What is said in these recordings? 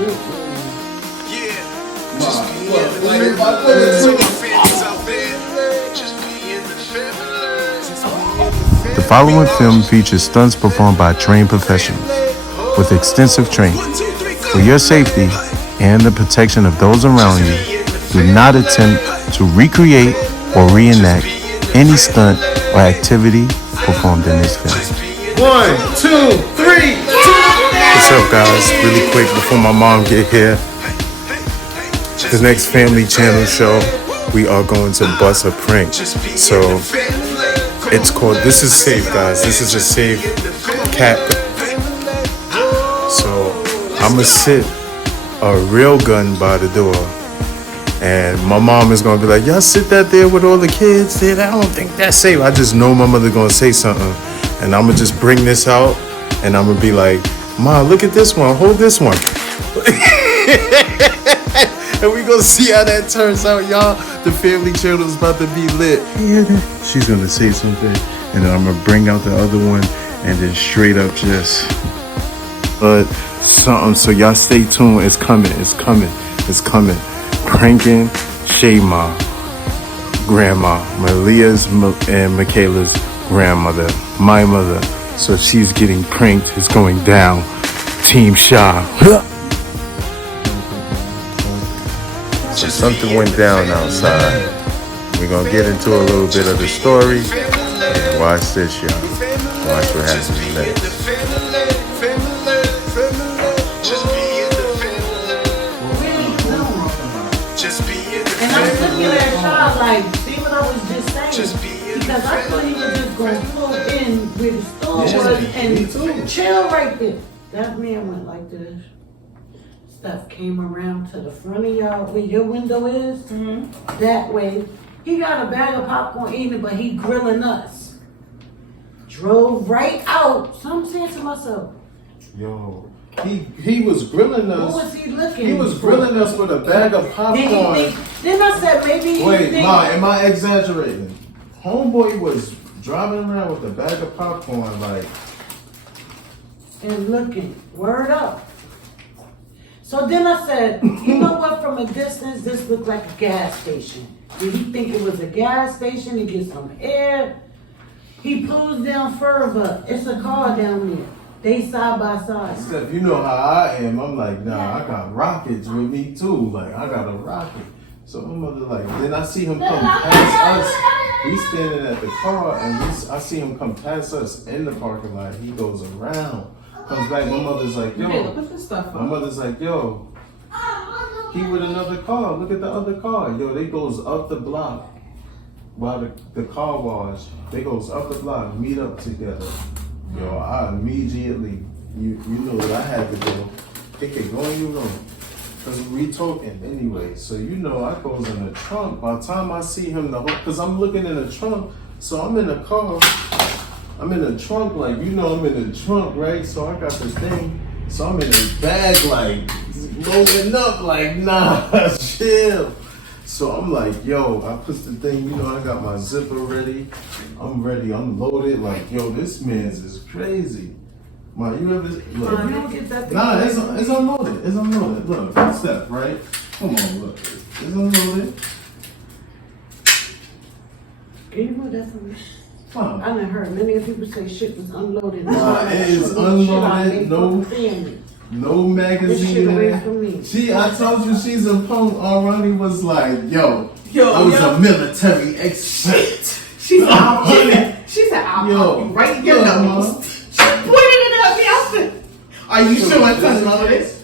The following film features stunts performed by trained professionals with extensive training. For your safety and the protection of those around you, do not attempt to recreate or reenact any stunt or activity performed in this film. 1, 2, 3. What's up, guys? Really quick before my mom get here. The next Family Channel show, we are going to bust a prank. So it's called This Is Safe, guys. This is a safe cat. So I'm gonna sit a real gun by the door, and my mom is gonna be like, y'all sit that there with all the kids. I don't think that's safe. I just know my mother gonna say something, and I'm gonna just bring this out, and I'm gonna be like, Ma, look at this one, hold this one. And we gonna see how that turns out, y'all. The Family Channel is about to be lit. She's gonna say something, and then I'm gonna bring out the other one, and then straight up just something. So y'all stay tuned. It's coming. It's coming. It's coming. Pranking Shayma, grandma, Malia's and Michaela's grandmother, my mother. So she's getting pranked. It's going down. Team Sha. So something went down outside. We're gonna get into a little bit of the story. And watch this, y'all. Watch what happens next. And I was looking at Shaw like, see what I was just saying? Because I thought he was just going to pull in where the store was and chill right there. That man went like this. Stuff came around to the front of y'all where your window is. That way. He got a bag of popcorn eating, but he grilling us. Drove right out. So I'm saying to myself, Yo, he was grilling us. what was he looking He was grilling us with a bag of popcorn. Then I said maybe Wait, Ma, am I exaggerating? Homeboy was driving around with a bag of popcorn, like. And looking, word up. So then I said, you know what, from a distance, this looked like a gas station. Did he think it was a gas station to get some air? He pulls down further. It's a car down there. They side by side. Steph, you know how I am. I'm like, nah, I got rockets with me too. Like, I got a rocket. So my mother like, then I see him come past us. We standing at the car, and I see him come past us in the parking lot. He goes around. Comes back, my mother's like, yo. My mother's like, yo. He with another car. Look at the other car. Yo, they goes up the block while the car wash. They goes up the block, meet up together. Yo, I immediately, you know what I had to do. It could go in your room. Because we talking anyway. So you know I goes in the trunk. By the time I see him, because I'm looking in the trunk. So I'm in the car. I'm in the trunk, like, you know I'm in the trunk, right? So I got the thing. So I'm in the bag, like, loading up, like, nah, chill. So I'm like, yo, I put the thing, you know, I got my zipper ready. I'm ready, I'm loaded. Like, yo, this man's is crazy. Ma, you ever, look. You don't get that thing. Nah, it's unloaded. It's unloaded. Look, Steph, right? Come on, look. It's unloaded. Can you move that for me? Fine. I done heard many people say shit was unloaded. It is unloaded. No magazine. This shit away from me. I told you she's a punk. Ronnie was like, yo, I was a military expert. She said, I'll pop you right in your nose. She pointed it at me. I said, are you sure I touched all of this?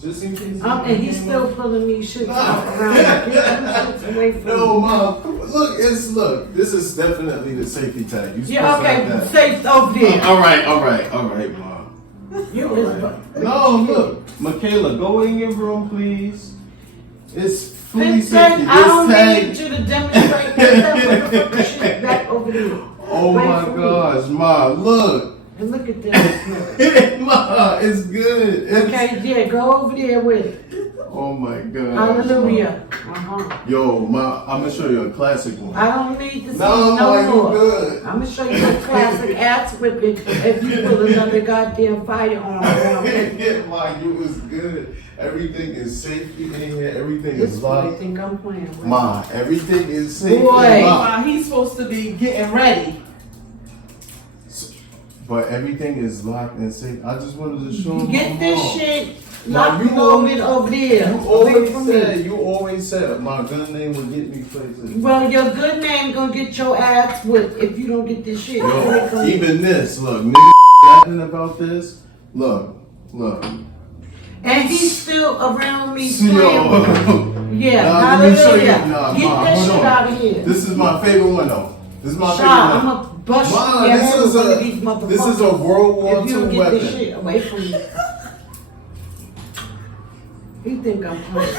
Just in case. And he's still pulling me shit out around. Get them shits away from me. No, Mom. Look. This is definitely the safety tag. You Yeah, okay. like Safe over there. All right, Mom. No, look. Michaela, go in your room, please. It's fully safety. I don't need you to demonstrate that. Put the shit back over there. Oh my gosh, Ma, look. And look at this. Ma, it's good. Okay, yeah, go over there with it. Oh my God. Hallelujah. Yo, I'm gonna show you a classic one. I don't need to see No, you more. good. I'm gonna show you a classic ass whipping if you put another goddamn firearm around me. Yeah, Ma, you was good. Everything is safety in here. Everything This is boy locked. think I'm playing with. Ma, everything is safe Boy. and locked. He's supposed to be getting ready. But everything is locked and safe. I just wanted to show him. Get this shit Ma, locked and loaded over there. Away from me. You always said my good name would get me places. Well, your good name gonna get your ass whipped if you don't get this shit away Yo, from me. even this, look, nigga rapping about this. Look. And he's still around me Yo. playing. Yeah, Nah, let me show you. hallelujah. Nah, Get Ma, that hold shit on. out of here. This is my favorite one though. This is my favorite Shaw, one. I'ma bust Ma, your head this with is one of these motherfuckers. this is a World War if you II don't get weapon. this shit away from me. He think I'm playing.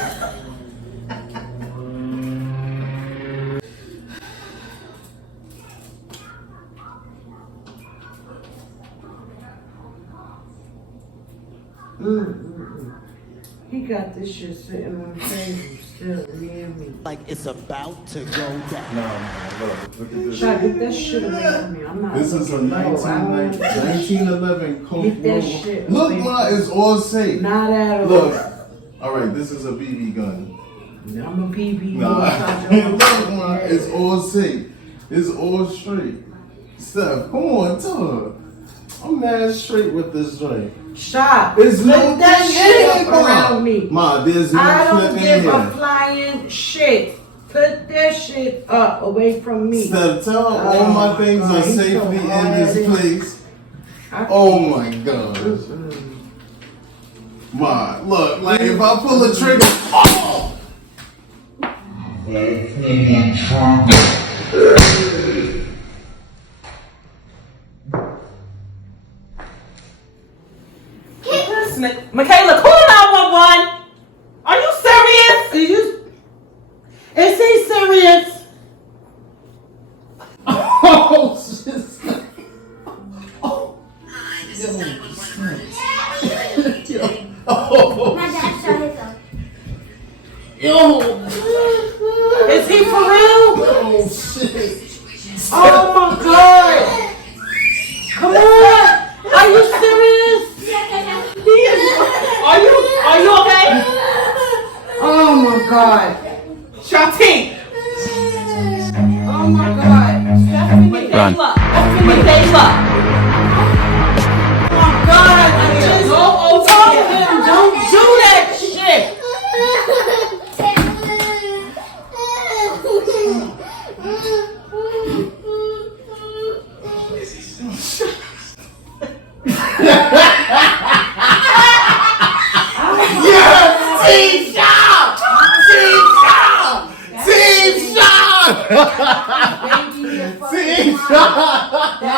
He got this shit sitting on the table still near me. Like it's about to go down. No, look at this. Try to get that shit away from me. I'm not. This is a looking. No, I don't want that shit. 1911 Coke Get that World shit War. Look, away Ma, it's all safe. Not at all. Look. All right, this is a BB gun. I'm a BB. Nah, look, Ma, it's all safe. It's all straight. Steph, come on, tell her. I'm mad straight with this joint. Stop. It's no Put that thing shit in up it, Ma. around me. Ma, there's no I don't clip in give a here. flying shit. Put that shit up away from me. Steph, tell her all my things God, are he's so safely in hard-headed. this place. I Oh can't. my gosh. Ma, look, like if I pull a trigger, oh! Michaela, call 911. Are you serious? Is he serious? Oh, shit. Oh. Oh. My dad saw his own. Yo. Is he for real? Oh, shit. Oh my God. Come on. Are you serious? Are you okay? Oh my God. Shanti. Oh my God. Michaela. Michaela. Oh my God. I just told him don't do that shit. Team shot! Team shot! Team shot! Team shot!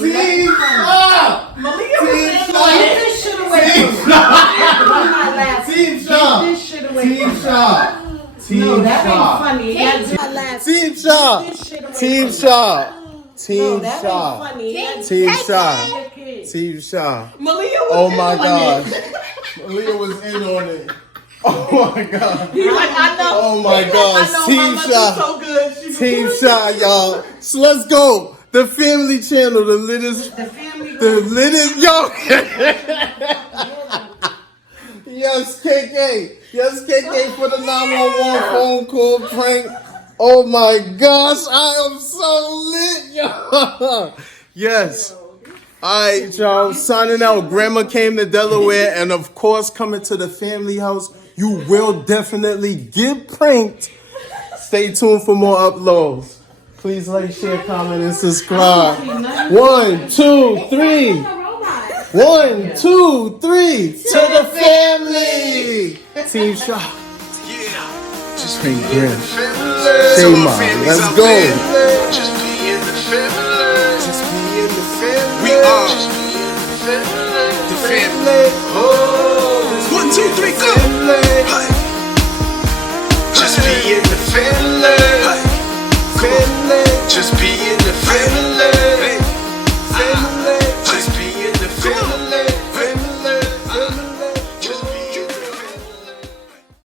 Team shot! Malia Team was in shot! Get this shit away Team from me. I'm not laughing. Team Get shot! this shit away from Team me. shot! Team No, that ain't shot! funny. That's not laughing. Team shot! Get this shit away Team from me. shot! No, Team that ain't shot! funny. That's Team your shot! kid. Team shot! Malia was Oh in my on gosh! it. Malia was in on it. Oh my god! He's like, I know. Oh my He's gosh, Like, I know team my mother's shot. so good. She Team shot, y'all. So let's go. The Family Channel, the littest, The family the littest, yo. Yes, KK. Yes, KK for the 911 phone call prank. Oh my gosh, I am so lit, yo. Yes. All right, y'all. Signing out. Grandma came to Delaware, and of course, coming to the family house. You will definitely get pranked. Stay tuned for more uploads. Please like, share, comment, and subscribe. 1, 2, 3. 1, 2, 3. To the family. Team Shop. Just be Grim. Shayma. Let's go. Just be in the family. Just be in the family. We are the family. Oh, 1, 2, 3, go. family. Just be in